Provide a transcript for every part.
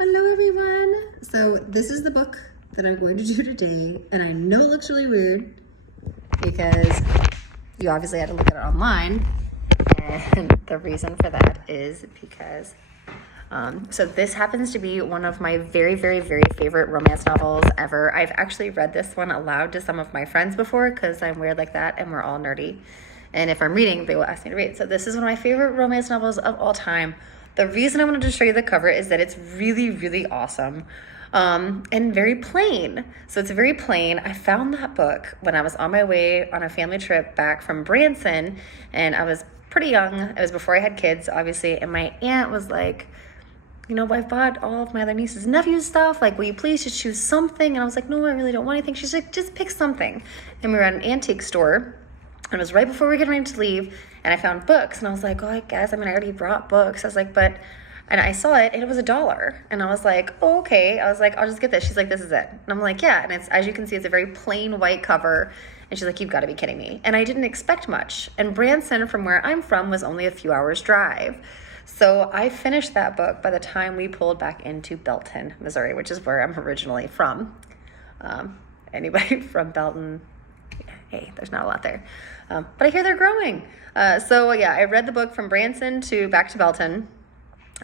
Hello everyone! So this is the book that I'm going to do today, and I know it looks really weird because you obviously had to look at it online, and the reason for that is because so this happens to be one of my very favorite romance novels ever. I've actually read this one aloud to some of my friends before because I'm weird like that and we're all nerdy, and if I'm reading they will ask me to read. So this is one of my favorite romance novels of all time. The reason I wanted to show you the cover is that it's really awesome and very plain. So it's very plain. I found that book when I was on my way on a family trip back from Branson, and I was pretty young. It was before I had kids, obviously, and my aunt was like, you know, I've bought all of my other nieces and nephews stuff. Like, will you please just choose something? And I was like, no, I really don't want anything. She's like, just pick something. And we were at an antique store. And it was right before we were getting ready to leave, and I found books, and I was like, oh, I guess, I already brought books. I was like, and I saw it, and it was $1. And I was like, oh, okay. I was like, I'll just get this. She's like, this is it. And I'm like, yeah. And it's, as you can see, it's a very plain white cover. And she's like, you've got to be kidding me. And I didn't expect much. And Branson, from where I'm from, was only a few hours drive. So I finished that book by the time we pulled back into Belton, Missouri, which is where I'm originally from. Anybody from Belton? Hey, there's not a lot there. But I hear they're growing. So yeah, I read the book from Branson to back to Belton,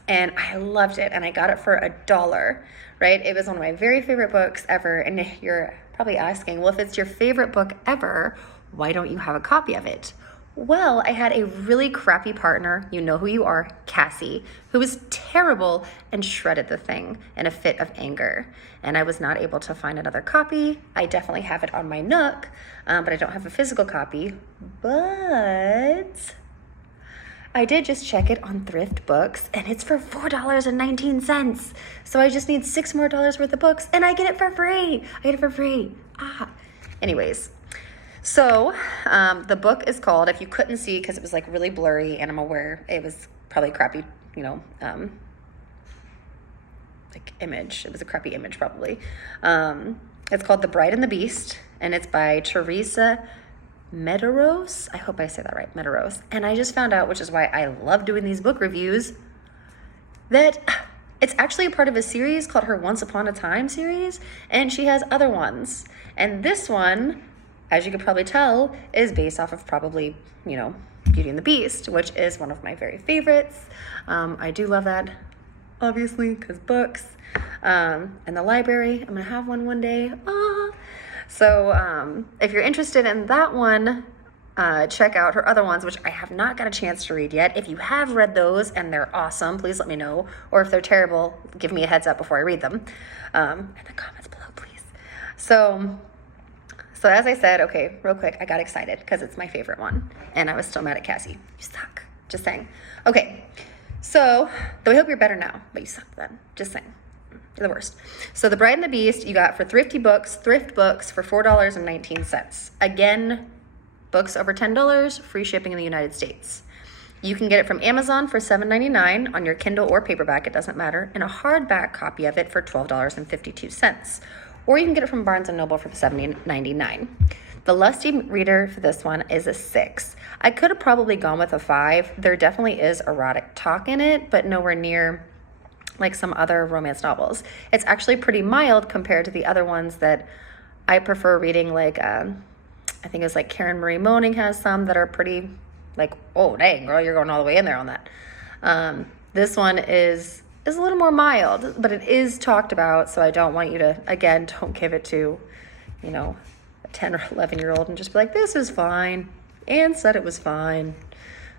and I loved it. And I got it for $1, right? It was one of my very favorite books ever. And you're probably asking, well, if it's your favorite book ever, why don't you have a copy of it? Well, I had a really crappy partner, you know who you are, Cassie, who was terrible and shredded the thing in a fit of anger. And I was not able to find another copy. I definitely have it on my Nook, but I don't have a physical copy. But I did just check it on Thrift Books, and it's for $4.19. So I just need $6 more worth of books, and I get it for free. Anyways. So the book is called, if you couldn't see because it was like really blurry, and I'm aware it was probably crappy, like image. It was a crappy image probably. It's called The Bride and the Beast, and it's by Teresa Medeiros. I hope I say that right, Medeiros. And I just found out, which is why I love doing these book reviews, that it's actually a part of a series called her Once Upon a Time series, and she has other ones. And this one, as you could probably tell, is based off of probably, Beauty and the Beast, which is one of my very favorites. I do love that, obviously, because books. And the library, I'm going to have one day. So if you're interested in that one, check out her other ones, which I have not got a chance to read yet. If you have read those and they're awesome, please let me know. Or if they're terrible, give me a heads up before I read them. In the comments below, please. So as I said, okay, real quick, I got excited because it's my favorite one. And I was still mad at Cassie. You suck. Just saying. Okay, so, though I hope you're better now, but you suck then. Just saying. You're the worst. So The Bride and the Beast, you got for Thrift Books for $4.19. Again, books over $10, free shipping in the United States. You can get it from Amazon for $7.99 on your Kindle or paperback, it doesn't matter, and a hardback copy of it for $12.52. Or you can get it from Barnes & Noble for $7.99. The lusty reader for this one is a 6. I could have probably gone with a 5. There definitely is erotic talk in it, but nowhere near like some other romance novels. It's actually pretty mild compared to the other ones that I prefer reading, like I think it's like Karen Marie Moning has some that are pretty like, oh dang girl, you're going all the way in there on that. This one is a little more mild, but it is talked about, so I don't want you to, again, don't give it to, a 10 or 11-year-old and just be like, this is fine. Anne said it was fine.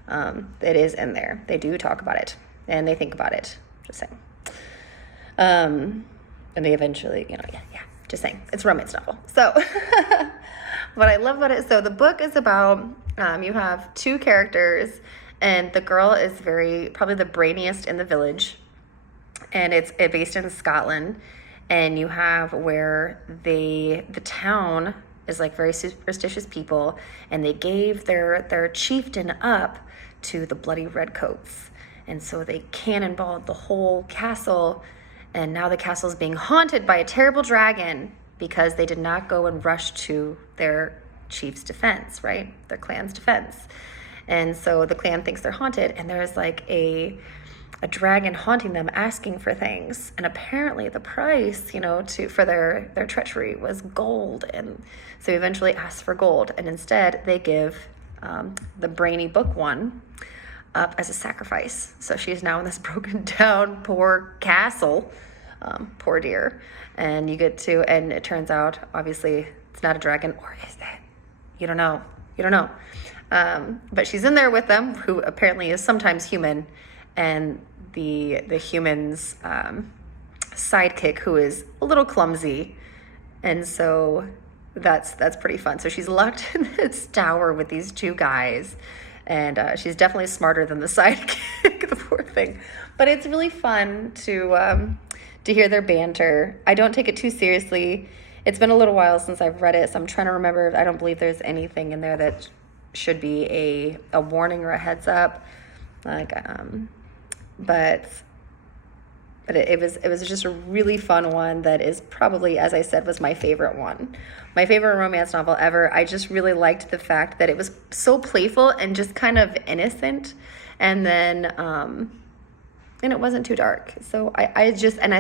It is in there. They do talk about it, and they think about it. Just saying. And they eventually, just saying. It's a romance novel. So, what I love about it, so the book is about, you have 2 characters, and the girl is probably the brainiest in the village. And it's based in Scotland, and you have where the town is like very superstitious people, and they gave their chieftain up to the bloody redcoats, and so they cannonballed the whole castle, and now the castle is being haunted by a terrible dragon because they did not go and rush to their chief's defense, right? Their clan's defense. And so the clan thinks they're haunted, and there's like a dragon haunting them, asking for things. And apparently the price, for their treachery was gold. And so he eventually asks for gold. And instead they give the brainy book one up as a sacrifice. So she's now in this broken down, poor castle, poor dear. And and it turns out, obviously, it's not a dragon, or is it? You don't know. But she's in there with them, who apparently is sometimes human, and the human's sidekick, who is a little clumsy, and so that's pretty fun. So she's locked in this tower with these two guys, and she's definitely smarter than the sidekick, the poor thing. But it's really fun to hear their banter. I don't take it too seriously. It's been a little while since I've read it, so I'm trying to remember. I don't believe there's anything in there that should be a warning or a heads up. But it was just a really fun one that is probably, as I said, was my favorite one. My favorite romance novel ever. I just really liked the fact that it was so playful and just kind of innocent, and then and it wasn't too dark. So I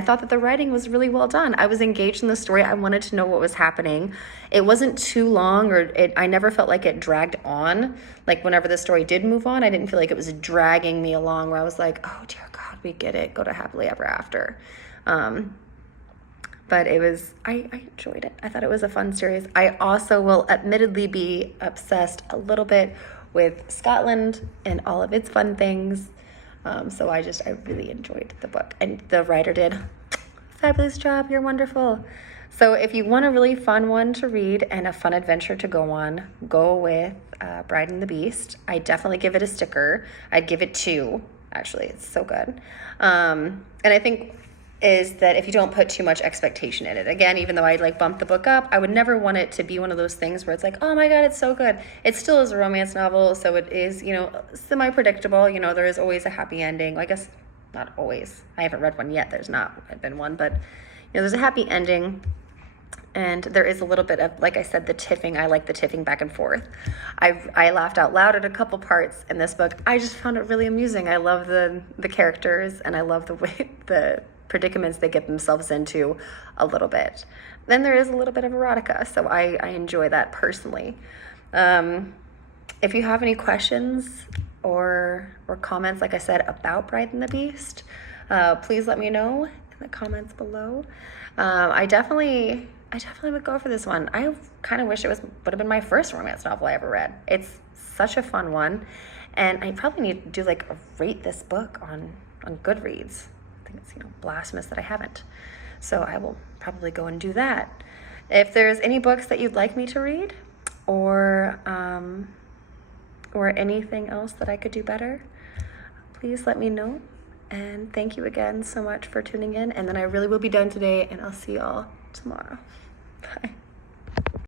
thought that the writing was really well done. I was engaged in the story. I wanted to know what was happening. It wasn't too long, I never felt like it dragged on. Like whenever the story did move on, I didn't feel like it was dragging me along, where I was like, oh dear God, we get it. Go to happily ever after. But I enjoyed it. I thought it was a fun series. I also will admittedly be obsessed a little bit with Scotland and all of its fun things. So I really enjoyed the book, and the writer did a fabulous job. You're wonderful. So if you want a really fun one to read and a fun adventure to go on, go with Bride and the Beast. I definitely give it a sticker. I'd give it 2, actually. It's so good. And I think is that if you don't put too much expectation in it. Again, even though I bumped the book up, I would never want it to be one of those things where it's like, oh my God, it's so good. It still is a romance novel, so it is, semi-predictable. There is always a happy ending. Well, I guess not always. I haven't read one yet. There's not been one, but there's a happy ending. And there is a little bit of, like I said, the tiffing. I like the tiffing back and forth. I laughed out loud at a couple parts in this book. I just found it really amusing. I love the characters, and I love the way the predicaments they get themselves into a little bit. Then there is a little bit of erotica, so I enjoy that personally. If you have any questions or comments, like I said, about Bride and the Beast, please let me know in the comments below. I definitely would go for this one. I kind of wish would have been my first romance novel I ever read. It's such a fun one, and I probably need to do a rate this book on Goodreads. I think it's blasphemous that I haven't. So I will probably go and do that. If there's any books that you'd like me to read, or anything else that I could do better, please let me know. And thank you again so much for tuning in. And then I really will be done today, and I'll see y'all tomorrow. Bye.